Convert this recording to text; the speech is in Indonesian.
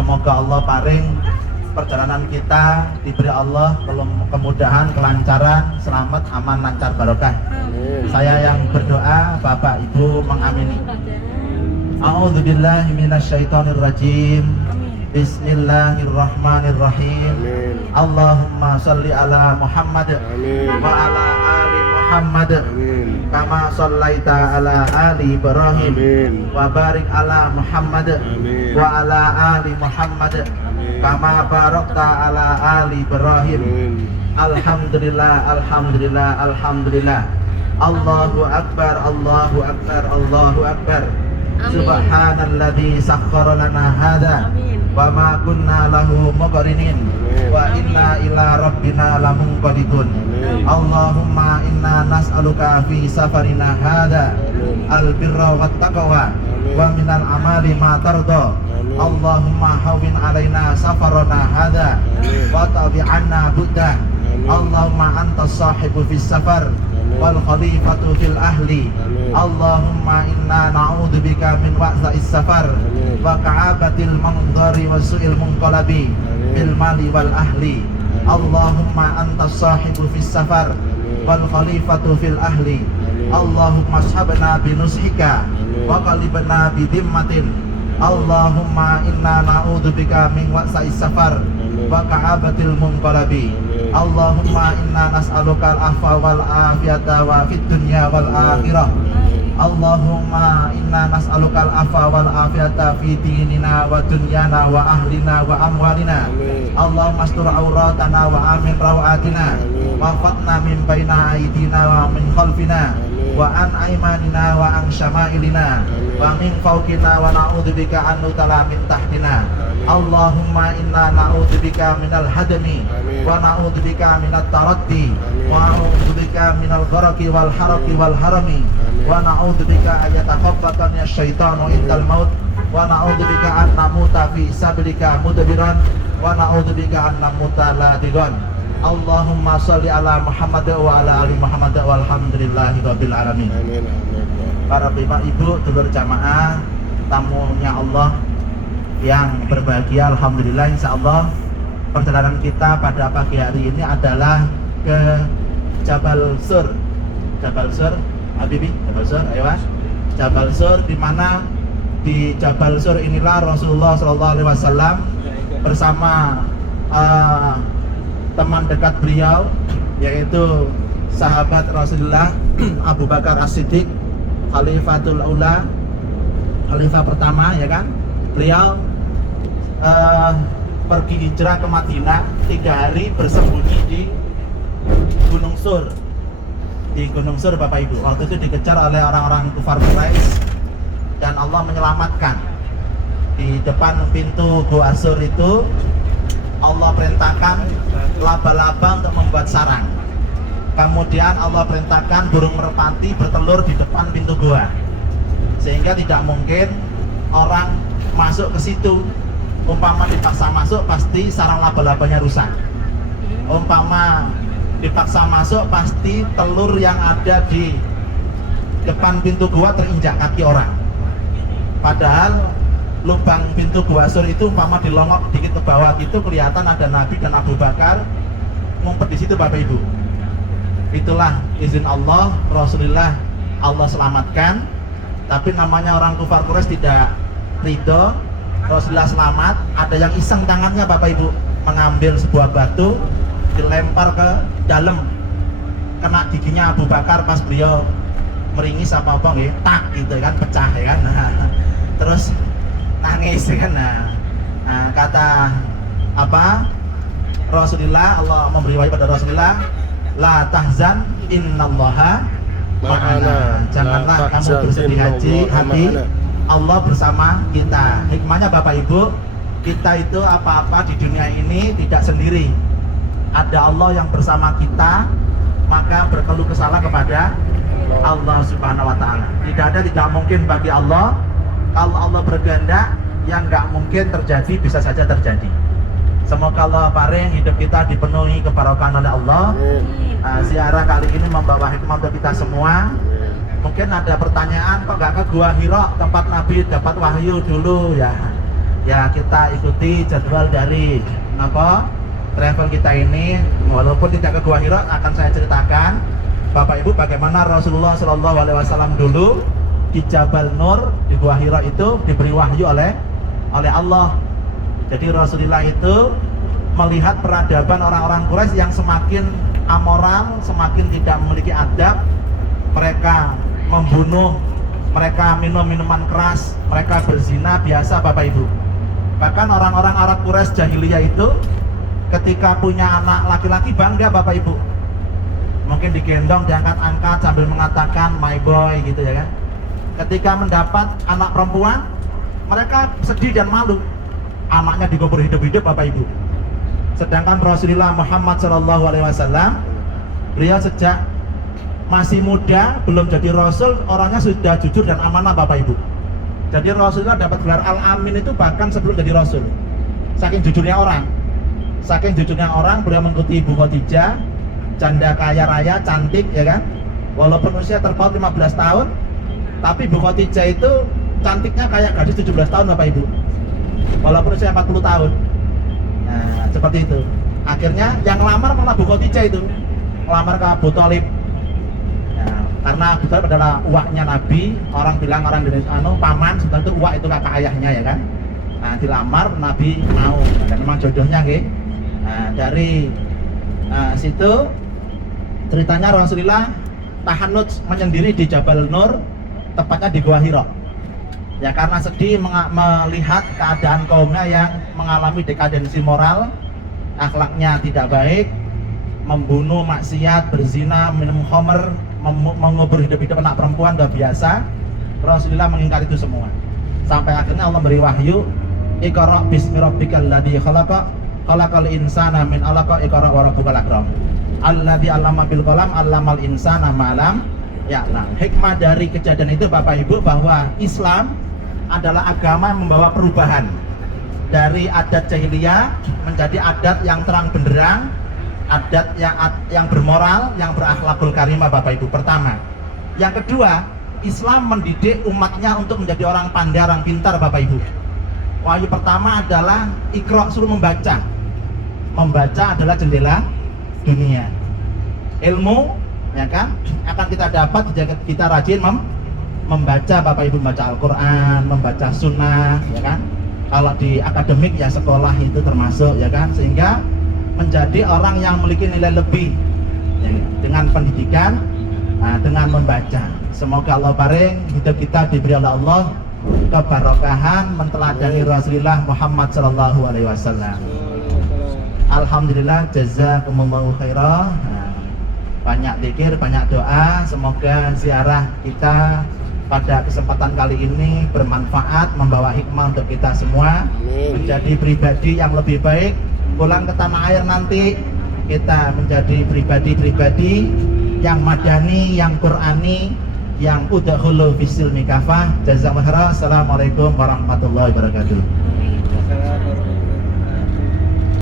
Semoga Allah paring perjalanan kita diberi Allah kemudahan, kelancaran, selamat, aman, lancar, barokah. Saya yang berdoa, Bapak Ibu mengamini. A'udzubillahi minasyaitonirrajim. Bismillahirrahmanirrahim. Allahumma sholli ala Muhammad wa ala ali Muhammad kama shallaita ala ali Ibrahim wa barik ala Muhammad wa ala ali Muhammad kama barakta ala ali Ibrahim. Alhamdulillah, alhamdulillah, alhamdulillah. Allahu akbar, Allahu akbar, Allahu akbar. Subhanalladzi sakhkhara lana hadza wa ma kunna lahu muqrinin wa inna ila rabbina lamunqalibun. Allahumma inna nas'aluka fi safarina hadza albirra wat taqwa wa minal amali ma tarda. Allahumma hawwin alaina safarana hadza wa tabi'anna buddah. Allahumma antas sahibu fis safar wal khalifatu fil ahli. Allahumma inna na'udzubika min wa'sa'is safar wa ka'abatil manzari wa su'il munqalabi bil mali wal ahli. Allahumma antas sahibu fis safar wal khalifatu fil ahli. Allahumma ashabna bi nushika wa qalibna bi dhimmatin. Allahumma inna na'udzubika min wa'sa'is safar wa ka'abatil munqalabi. Allahumma inna nas'aluka al-afwa wal afiyata wa fid dunya wal akhirah. Allahumma inna nas'aluka al-afwa wal afiyata fi dinina wa dunyana wa ahlina wa amwalina. Allahumma astur auratana wa amin rawatina wa fatna min baina aydina wa min khalfina wa an aymanina wa an syama'ilina wa min fawqina wa na'udzubika an nutala min tahtina. Allahumma inna na'udzubika minal hadami wa na'udzubika minat taraddi wa na'udzubika minal gharaqi wal haraqi wal harami wa na'udzubika ayatakhabbatani asyaitanu indal maut wa na'udzubika an namuta fi sabilika mudbiran wa na'udzubika an namuta ladigan. Allahumma sholli ala Muhammad wa ala ali Muhammad walhamdulillahi rabbil alamin. Para bapak ibu, dulur jamaah, tamunya Allah yang berbahagia, alhamdulillah, insyaallah perjalanan kita pada pagi hari ini adalah ke Jabal Sur. Jabal Sur, Habibi, Jabal Sur, ayo Mas. Jabal Sur, di mana di Jabal Sur inilah Rasulullah SAW bersama teman dekat beliau, yaitu sahabat Rasulullah Abu Bakar As-Siddiq, Khalifatul Ula, Khalifah pertama, ya kan? Beliau pergi hijrah ke Madinah 3 hari bersembunyi di Gunung Sur. Di Gunung Sur, Bapak Ibu, waktu itu dikejar oleh orang-orang kufar Quraisy dan Allah menyelamatkan. Di depan pintu Gua Sur itu Allah perintahkan laba-laba untuk membuat sarang. Kemudian Allah perintahkan burung merpati bertelur di depan pintu gua, sehingga tidak mungkin orang masuk ke situ. Umpama dipaksa masuk, pasti sarang laba-labanya rusak. Umpama dipaksa masuk, pasti telur yang ada di depan pintu gua terinjak kaki orang. Padahal lubang pintu Gua Sur itu umpama dilongok dikit ke bawah gitu, kelihatan ada Nabi dan Abu Bakar ngumpet di situ, Bapak Ibu. Itulah izin Allah, Rasulullah Allah selamatkan. Tapi namanya orang kufar Quraisy tidak ridho, Rasulullah selamat. Ada yang iseng tangannya, Bapak Ibu, mengambil sebuah batu dilempar ke dalam, kena giginya Abu Bakar pas beliau meringis apa ya, tak gitu kan, pecah ya kan. Terus nangis ya kan. Nah, kata apa Rasulullah, Allah memberi wahyu pada Rasulullah, la tahzan innallaha ma'ana. Janganlah kamu bersedih hati, Allah bersama kita. Hikmahnya Bapak Ibu, kita itu apa-apa di dunia ini tidak sendiri. Ada Allah yang bersama kita, maka berkeluh kesah kepada Allah Subhanahu wa Ta'ala. Tidak mungkin bagi Allah. Kalau Allah berkehendak, yang nggak mungkin terjadi bisa saja terjadi. Semoga Allah paring hidup kita dipenuhi kebarokahan oleh Allah. Ziarah kali ini membawa hikmah untuk kita semua. Mungkin ada pertanyaan, kok nggak ke Gua Hira, tempat Nabi dapat wahyu dulu ya? Ya, kita ikuti jadwal dari travel kita ini. Walaupun tidak ke Gua Hira, akan saya ceritakan Bapak Ibu bagaimana Rasulullah Shallallahu Alaihi Wasallam dulu di Jabal Nur di Gua Hira itu diberi wahyu oleh Allah. Jadi Rasulullah itu melihat peradaban orang-orang Quraisy yang semakin amoral, semakin tidak memiliki adab. Mereka membunuh, mereka minum minuman keras, mereka berzina biasa Bapak Ibu. Bahkan orang-orang Arab Quraisy jahiliyah itu ketika punya anak laki-laki bangga Bapak Ibu. Mungkin digendong, diangkat-angkat sambil mengatakan my boy gitu ya kan. Ketika mendapat anak perempuan, mereka sedih dan malu. Anaknya dikubur hidup-hidup Bapak Ibu. Sedangkan Rasulullah Muhammad SAW, beliau sejak masih muda, belum jadi Rasul, orangnya sudah jujur dan amanah Bapak Ibu. Jadi Rasulullah dapat gelar Al-Amin itu bahkan sebelum jadi Rasul. Saking jujurnya orang. Saking jujurnya orang, beliau mengikuti Ibu Khadijah, janda kaya raya, cantik ya kan. Walaupun usia terpaut 15 tahun, tapi Ibu Khadijah itu cantiknya kayak gadis 17 tahun Bapak Ibu. Walaupun usia 40 tahun. Nah, seperti itu. Akhirnya yang ngelamar malah Ibu Khadijah itu. Ngelamar ke Abu Thalib. Nah, karena Abu Thalib adalah uaknya Nabi, orang bilang orang Indonesia paman, sebenarnya itu uak itu kakak ayahnya ya kan. Nah, dilamar Nabi mau. Dan memang jodohnya nggih. Nah, dari situ ceritanya Rasulullah tahanut menyendiri di Jabal Nur, tepatnya di Gua Hira. Ya karena sedih melihat keadaan kaumnya yang mengalami dekadensi moral, akhlaknya tidak baik, membunuh, maksiat, berzina, minum khamr, mengubur hidup-hidup anak perempuan udah biasa. Rasulullah mengingkari itu semua. Sampai akhirnya Allah beri wahyu, Iqra bismi rabbikal ladzi khalaqa, khalaqal insana min 'alaq, Iqra wa rabbukal akram. Alladzi 'allama bil qalam, 'allamal insana ma lam ya'lam. Hikmah dari kejadian itu Bapak Ibu bahwa Islam adalah agama yang membawa perubahan dari adat jahiliyah menjadi adat yang terang benderang, adat yang bermoral, yang berakhlakul karimah Bapak Ibu. Pertama. Yang kedua, Islam mendidik umatnya untuk menjadi orang pandai, orang pintar Bapak Ibu. Wahyu pertama adalah Iqra, suruh membaca. Membaca adalah jendela dunia. Ilmu ya kan akan kita dapat jika kita rajin membaca Bapak Ibu, membaca Al-Quran, membaca sunnah ya kan. Kalau di akademik ya sekolah itu termasuk ya kan, sehingga menjadi orang yang memiliki nilai lebih ya, dengan pendidikan, dengan membaca. Semoga Allah paring hidup kita diberi oleh Allah keberkahan menteladani Rasulullah Muhammad sallallahu alaihi wasallam. Alhamdulillah, jazakumullahu khairah. Banyak zikir, banyak doa. Semoga ziarah kita pada kesempatan kali ini bermanfaat, membawa hikmah untuk kita semua. Menjadi pribadi yang lebih baik. Pulang ke tanah air nanti kita menjadi pribadi-pribadi yang madani, yang qur'ani, yang udkhulu fis silmi kafah. Jazakumullah khairan. Assalamualaikum warahmatullahi wabarakatuh.